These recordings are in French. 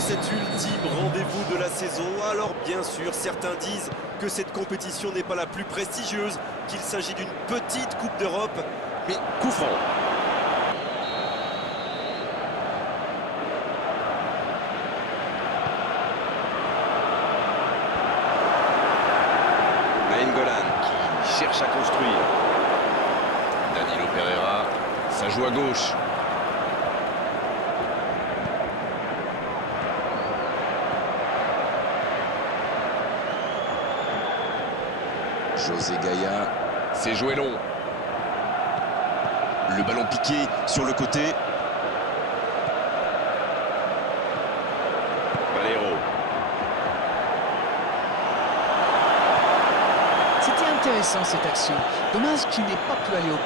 cet ultime rendez-vous de la saison. Alors bien sûr, certains disent que cette compétition n'est pas la plus prestigieuse, qu'il s'agit d'une petite Coupe d'Europe, mais coup franc. Nainggolan qui cherche à construire. Danilo Pereira, ça joue à gauche. José Gaya, c'est joué long. Le ballon piqué sur le côté. Valero. C'était intéressant cette action. Dommage qu'il n'ait pas pu aller au bout.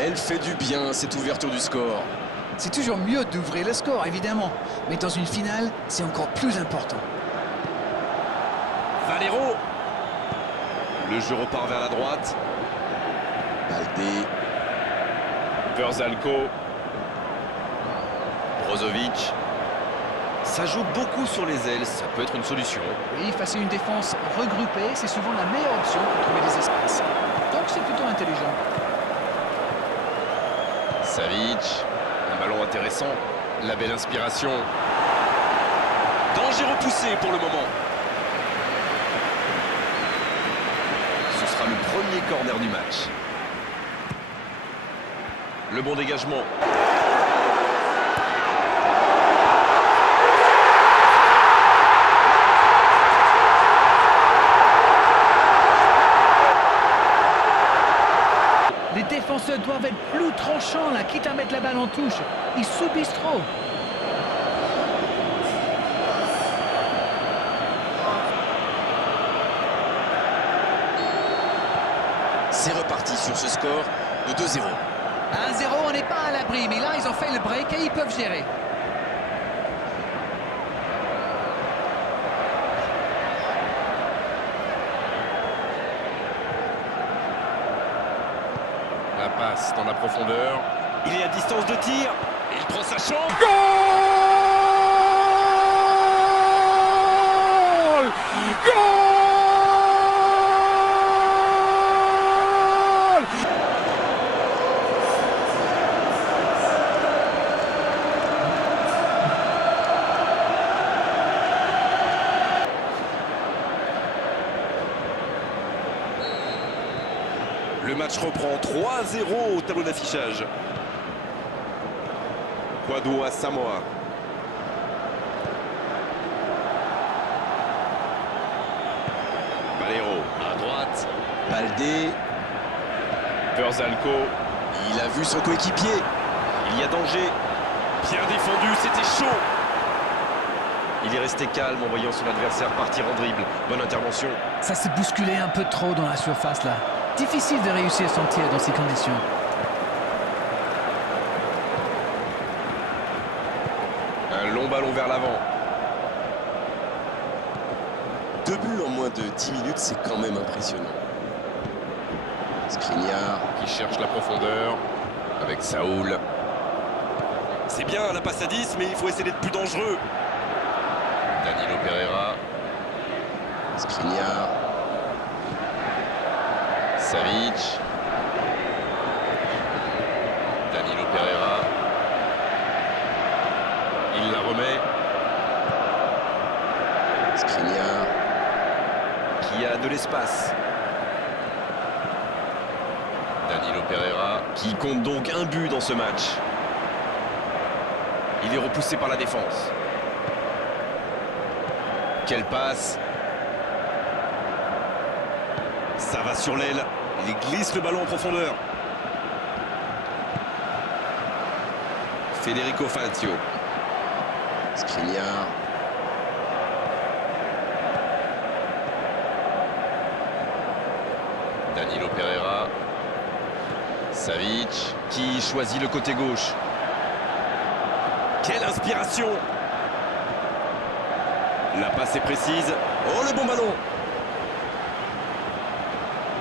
Elle fait du bien, cette ouverture du score. C'est toujours mieux d'ouvrir le score, évidemment. Mais dans une finale, c'est encore plus important. Valero. Le jeu repart vers la droite. Baldé. Verzalco. Brozovic. Ça joue beaucoup sur les ailes, ça peut être une solution. Oui, face à une défense regroupée, c'est souvent la meilleure option pour trouver des espaces. Donc c'est plutôt intelligent. Savic, un ballon intéressant, la belle inspiration. Danger repoussé pour le moment. Ce sera le premier corner du match. Le bon dégagement. Les défenseurs doivent être plus tranchants là, quitte à mettre la balle en touche. Ils subissent trop. C'est reparti sur ce score de 2-0. 1-0, on n'est pas à l'abri, mais là ils ont fait le break et ils peuvent gérer. La passe dans la profondeur. Il est à distance de tir. Il prend sa chance. Goal! Goal! Le match reprend 3-0 au tableau d'affichage. Kwadwo Asamoah. Valero à droite. Baldé. Verzalco. Il a vu son coéquipier. Il y a danger. Bien défendu, c'était chaud. Il est resté calme en voyant son adversaire partir en dribble. Bonne intervention. Ça s'est bousculé un peu trop dans la surface là. Difficile de réussir son tir dans ces conditions. Un long ballon vers l'avant. 2 buts en moins de 10 minutes, c'est quand même impressionnant. Skriniar qui cherche la profondeur avec Saoul. C'est bien la passe à 10, mais il faut essayer d'être plus dangereux. Danilo Pereira. Skriniar. Savic. Danilo Pereira. Il la remet. Skriniar. Qui a de l'espace. Danilo Pereira. Qui compte donc un but dans ce match. Il est repoussé par la défense. Quelle passe. Ça va sur l'aile. Il glisse le ballon en profondeur. Federico Fazio. Skriniar. Danilo Pereira. Savic qui choisit le côté gauche. Quelle inspiration! La passe est précise. Oh, le bon ballon!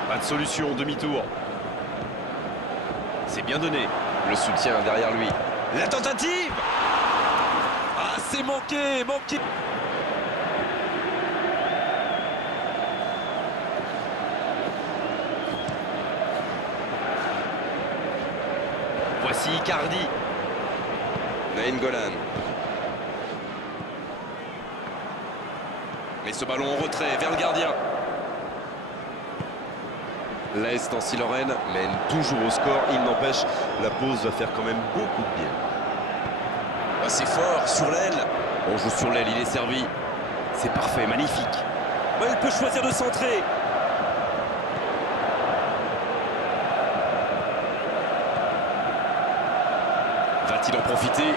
Pas de solution, demi-tour. C'est bien donné. Le soutien derrière lui. La tentative! Ah, c'est manqué, manqué! Voici Icardi. Nainggolan. Mais ce ballon en retrait vers le gardien. L'Est Nancy-Lorraine mène toujours au score. Il n'empêche, la pause va faire quand même beaucoup de bien. Ah, c'est fort, sur l'aile. On joue sur l'aile, il est servi. C'est parfait, magnifique. Bah, il peut choisir de centrer. Va-t-il en profiter?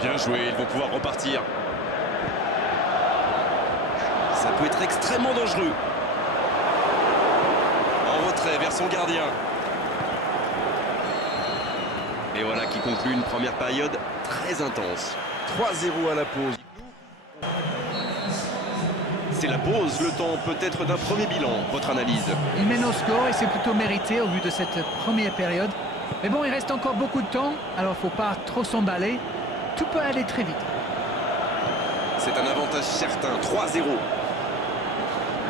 Bien joué, ils vont pouvoir repartir. Ça peut être extrêmement dangereux. En retrait vers son gardien. Et voilà qui conclut une première période très intense. 3-0 à la pause. C'est la pause, le temps peut-être d'un premier bilan. Votre analyse? Il mène au score et c'est plutôt mérité au vu de cette première période. Mais bon, il reste encore beaucoup de temps, alors il ne faut pas trop s'emballer. Tout peut aller très vite. C'est un avantage certain, 3-0.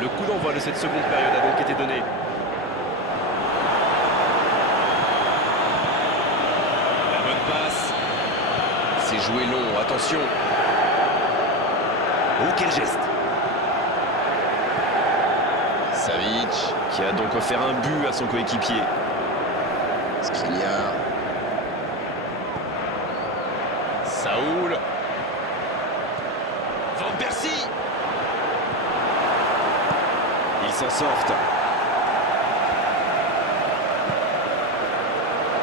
Le coup d'envoi de cette seconde période a donc été donné. La bonne passe. C'est joué long, attention. Oh, quel geste! Savic, qui a donc offert un but à son coéquipier. Skriniar. Saoul. Van Persie. Ils s'en sortent.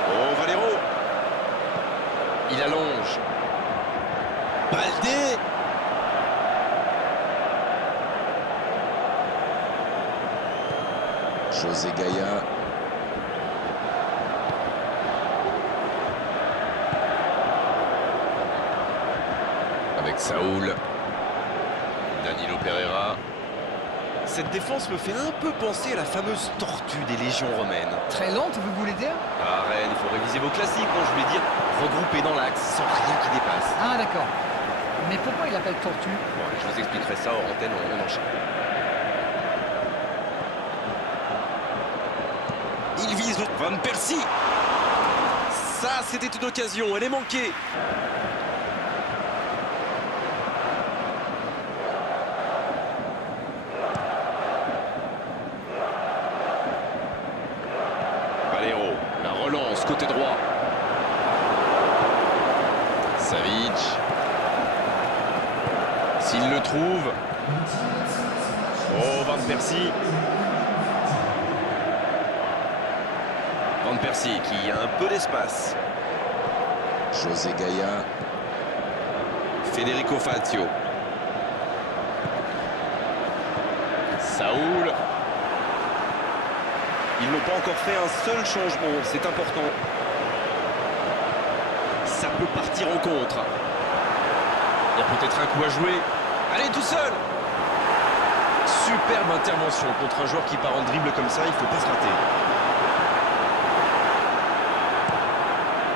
Oh, Valero. Il allonge. Baldé. José Gaia. Avec Saoul. Danilo Pereira. Cette défense me fait un peu penser à la fameuse tortue des légions romaines. Très lente, vous voulez dire? Ah, Rennes, il faut réviser vos classiques. Bon, je voulais dire regrouper dans l'axe, sans rien qui dépasse. Ah, d'accord. Mais pourquoi il appelle tortue? Bon, allez, je vous expliquerai ça hors antenne, on enchaîne. Il vise le Van Persie. Ça, c'était une occasion, elle est manquée. Valero, la relance côté droit. Savic. S'il le trouve. Oh, Van Persie. Van Persie qui a un peu d'espace. José Gaia. Federico Fazio. Saoul. Ils n'ont pas encore fait un seul changement, c'est important. Ça peut partir en contre. Il y a peut-être un coup à jouer. Allez, tout seul. Superbe intervention contre un joueur qui part en dribble comme ça, il ne faut pas se rater.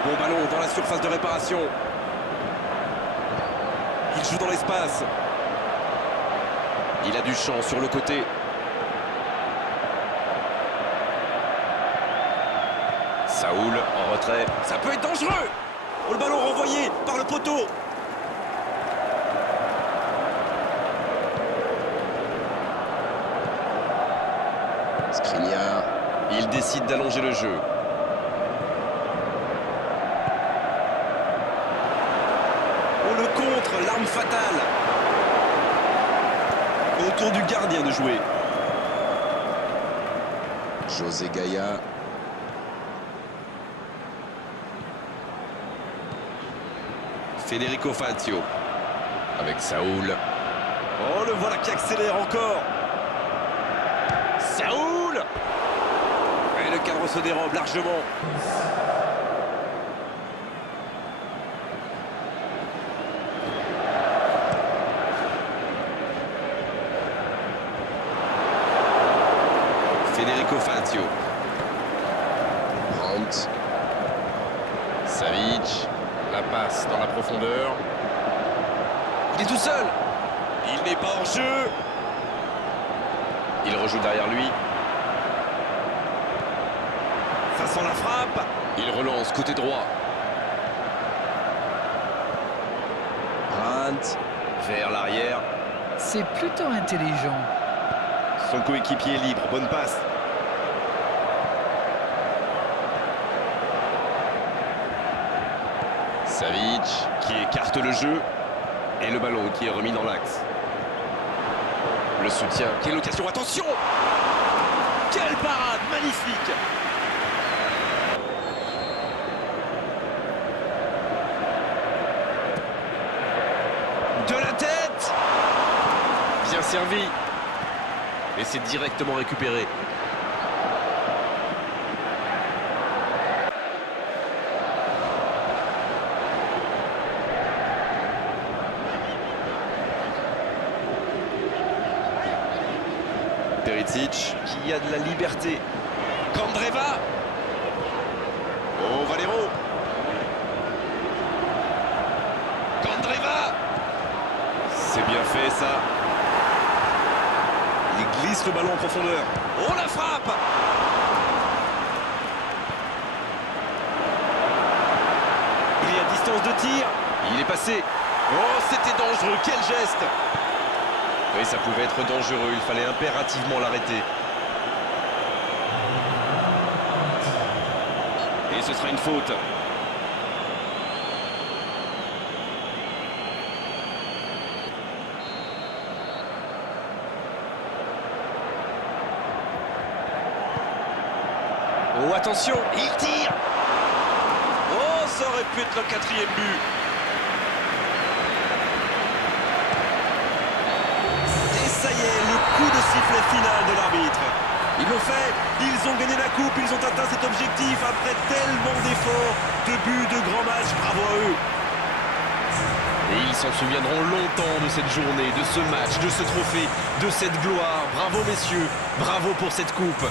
Bon ballon dans la surface de réparation. Il joue dans l'espace. Il a du champ sur le côté. Saoul en retrait. Ça peut être dangereux. Oh, le ballon renvoyé par le poteau. Skriniar. Il décide d'allonger le jeu. Oh, le contre, l'arme fatale. Autour du gardien de jouer. José Gaia. Federico Fazio. Avec Saúl. Oh, le voilà qui accélère encore. Saúl. Et le cadre se dérobe largement. Federico Fazio. Brandt. Savic. La passe dans la profondeur. Il est tout seul. Il n'est pas en jeu. Il rejoue derrière lui. Ça sent la frappe. Il relance côté droit. Brandt vers l'arrière. C'est plutôt intelligent. Son coéquipier est libre. Bonne passe. Savic qui écarte le jeu. Et le ballon qui est remis dans l'axe. Le soutien. Quelle occasion. Attention. Quelle parade. Magnifique. De la tête. Bien servi. Et c'est directement récupéré. Perisic qui a de la liberté. Candreva. Oh, Valero. Candreva. C'est bien fait ça. Il glisse le ballon en profondeur. Oh, la frappe. Il est à distance de tir. Il est passé. Oh, c'était dangereux. Quel geste. Oui, ça pouvait être dangereux. Il fallait impérativement l'arrêter. Et ce sera une faute. Oh, attention, il tire. Oh, ça aurait pu être le 4e but. Et ça y est, le coup de sifflet final de l'arbitre. Ils l'ont fait, ils ont gagné la coupe, ils ont atteint cet objectif après tellement d'efforts, de buts, de grands matchs, bravo à eux. Et ils s'en souviendront longtemps de cette journée, de ce match, de ce trophée, de cette gloire. Bravo messieurs, bravo pour cette coupe.